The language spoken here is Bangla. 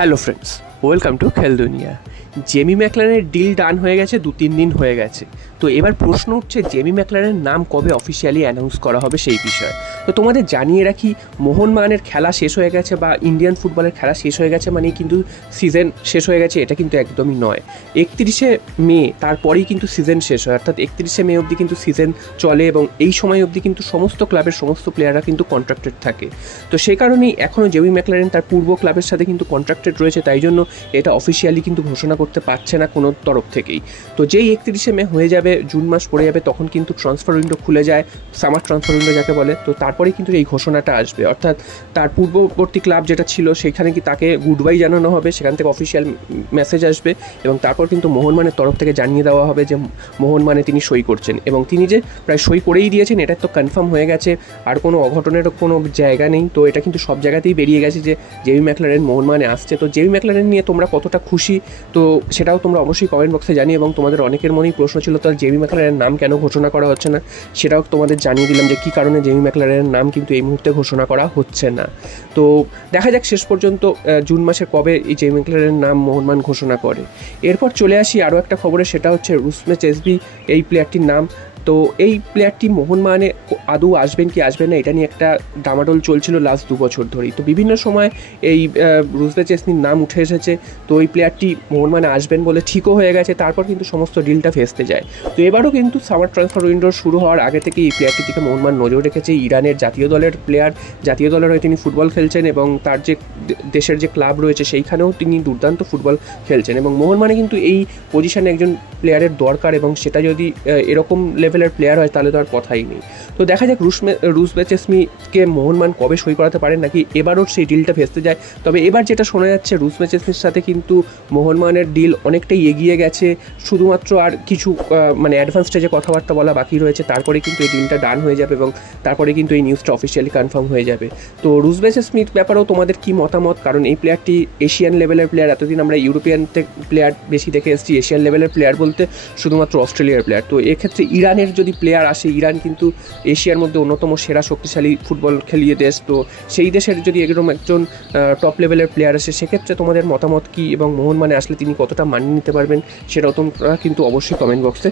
হ্যালো ফ্রেন্ডস, ওয়েলকাম টু খেল দুনিয়া। জেমি ম্যাকলারেনের ডিল ডান হয়ে গেছে, 2-3 দিন হয়ে গেছে। তো এবার প্রশ্ন উঠছে জেমি ম্যাকলারেনের নাম কবে অফিসিয়ালি অ্যানাউন্স করা হবে সেই বিষয়ে। তো তোমাদের জানিয়ে রাখি, মোহনবাগানের খেলা শেষ হয়ে গেছে বা ইন্ডিয়ান ফুটবলের খেলা শেষ হয়ে গেছে মানে কিন্তু সিজন শেষ হয়ে গেছে, এটা কিন্তু একদমই নয়। 31শে মে তারপরেই কিন্তু সিজন শেষ হয়, অর্থাৎ 31শে মে অবধি কিন্তু সিজন চলে এবং এই সময় অবধি কিন্তু সমস্ত ক্লাবের সমস্ত প্লেয়াররা কিন্তু কন্ট্রাক্টেড থাকে। তো সেই কারণেই এখনও জেমি ম্যাকলারেন তার পূর্ব ক্লাবের সাথে কিন্তু কন্ট্রাক্টেড রয়েছে, তাই জন্য এটা অফিসিয়ালি কিন্তু ঘোষণা করতে পারছে না কোনো তরফ থেকেই। তো যেই 31শে মে হয়ে যাবে, জুন মাস পড়ে যাবে, তখন কিন্তু ট্রান্সফার উইন্ডো খুলে যায়, সামার ট্রান্সফার উইন্ডো যাকে বলে। তো তারপরেই কিন্তু এই ঘোষণাটা আসবে, অর্থাৎ তার পূর্ববর্তী ক্লাব যেটা ছিল সেখানে কি তাকে গুড বাই জানানো হবে, সেখান থেকে অফিসিয়াল মেসেজ আসবে এবং তারপর কিন্তু মোহনবাগানের তরফ থেকে জানিয়ে দেওয়া হবে যে মোহনবাগানে তিনি সই করছেন এবং তিনি যে প্রায় সই করেই দিয়েছেন এটা তো কনফার্ম হয়ে গেছে, আর কোনো অঘটনেরও কোনো জায়গা নেই। তো এটা কিন্তু সব জায়গাতেই বেরিয়ে গেছে যে জেমি ম্যাকলারেন মোহনবাগানে আসছে। তো জেমি ম্যাকলারেন নিয়ে তোমরা কতটা খুশি, তো সেটাও তোমরা অবশ্যই কমেন্ট বক্সে জানিয়ে, এবং তোমাদের অনেকের মনেই প্রশ্ন ছিল তাহলে জেমি ম্যাকলারেনের নাম কেন ঘোষণা করা হচ্ছে না, সেটাও তোমাদের জানিয়ে দিলাম যে কী কারণে জেমি ম্যাকলারেনের নাম কিন্তু এই মুহূর্তে ঘোষণা করা হচ্ছে না। তো দেখা যাক শেষ পর্যন্ত জুন মাসে কবে এই জেমি ম্যাকলারেনের নাম মোহনবাগান ঘোষণা করে। এরপর চলে আসি আরও একটা খবরে, সেটা হচ্ছে রুসমে চেসবি এই প্লেয়ারটির নাম। তো এই প্লেয়ারটি মোহনবাগানে আদৌ আসবেন কি আসবেন না, এটা নিয়ে একটা ডামাডোল চলছিল লাস্ট 2 বছর ধরেই। তো বিভিন্ন সময় এই রুসবে চেসনির নাম উঠে এসেছে, তো এই প্লেয়ারটি মোহনবাগানে আসবেন বলে ঠিকও হয়ে গেছে, তারপর কিন্তু সমস্ত ডিলটা ফেসতে যায়। তো এবারও কিন্তু সামার ট্রান্সফার উইন্ডো শুরু হওয়ার আগে থেকে এই প্লেয়ারটির দিকে মোহনবাগান নজর রেখেছে। ইরানের জাতীয় দলের প্লেয়ার, জাতীয় দলের হয়ে তিনি ফুটবল খেলছেন এবং তার যে দেশের যে ক্লাব রয়েছে সেইখানেও তিনি দুর্দান্ত ফুটবল খেলছেন এবং মোহনবাগানে কিন্তু এই পজিশনে একজন প্লেয়ারের দরকার, এবং সেটা যদি এরকম লেভেলের প্লেয়ার হয় তাহলে তো আর কথাই নেই। তো দেখা যাক রুসবে চেসনিকে মোহনবাগান কবে সই করাতে পারেন, নাকি এবারও সেই ডিলটা ভেস্তে যায়। তবে এবার যেটা শোনা যাচ্ছে, রুসবে চেসনির সাথে কিন্তু মোহনবাগানের ডিল অনেকটাই এগিয়ে গেছে, শুধুমাত্র আর কিছু মানে অ্যাডভান্স স্টেজে কথাবার্তা বলা বাকি রয়েছে, তারপরে কিন্তু এই ডিলটা ডান হয়ে যাবে এবং তারপরে কিন্তু এই নিউজটা অফিসিয়ালি কনফার্ম হয়ে যাবে। তো রুসবে চেসনির ব্যাপারেও তোমাদের কী মতামত, কারণ এই প্লেয়ারটি এশিয়ান লেভেলের প্লেয়ার, এতদিন আমরা ইউরোপিয়ান প্লেয়ার বেশি দেখে এসেছি, এশিয়ান লেভেলের প্লেয়ার বলতে শুধুমাত্র অস্ট্রেলিয়ার প্লেয়ার। তো এক্ষেত্রে ইরানের যদি প্লেয়ার আসে, ইরান কিন্তু এশিয়ার মধ্যে অন্যতম সেরা শক্তিশালী ফুটবল খেলিয়ে দেশ, তো সেই দেশের যদি এরকম একজন টপ লেভেলের প্লেয়ার আসে, সেক্ষেত্রে তোমাদের মতামত কী এবং মোহনবাগানে আসলে তিনি কতটা মানিয়ে নিতে পারবেন, সেটাও তোমরা কিন্তু অবশ্যই কমেন্ট বক্সে